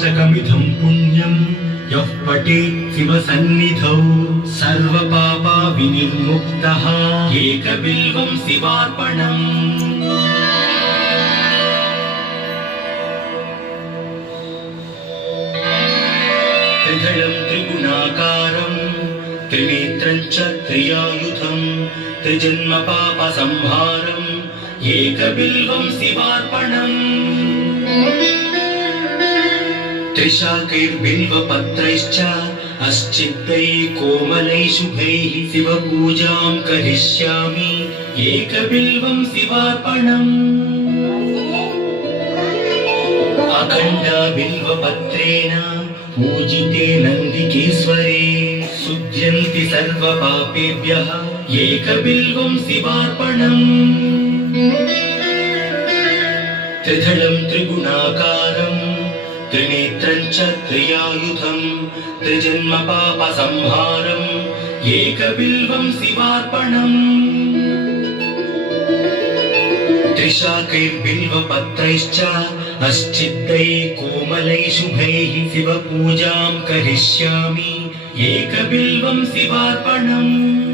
शिवाष्टकमिदं पुण्यं यः पठेत् शिवसन्निधौ सर्वपापा विनिर्मुक्तः एकबिल्वं शिवार्पणम्। त्रिदलं त्रिगुणाकारं त्रिनेत्रं च त्रियायुधं त्रिजन्म पापसंहारम् एकबिल्वं शिवार्पणम्। त्रिशाकैर्बिल्वपत्रैश्च अश्चित्तैः कोमलैः शुभैः शिवपूजां करिष्यामि एकबिल्वं शिवार्पणम्। अखण्डबिल्वपत्रेण पूजिते नन्दिकेश्वरे शुध्यन्ति सर्वपापेभ्यः एकबिल्वं शिवार्पणम्। त्रिदलं त्रिगुणाकारं त्रिनेत्रं च त्रियायुधं त्रिजन्म पापसंहारम् एकबिल्वं शिवार्पणम्। त्रिशाकैर्बिल्वपत्रैश्च अश्चित्तैः कोमलैः शुभैः शिवपूजां करिष्यामि एकबिल्वं शिवार्पणम्।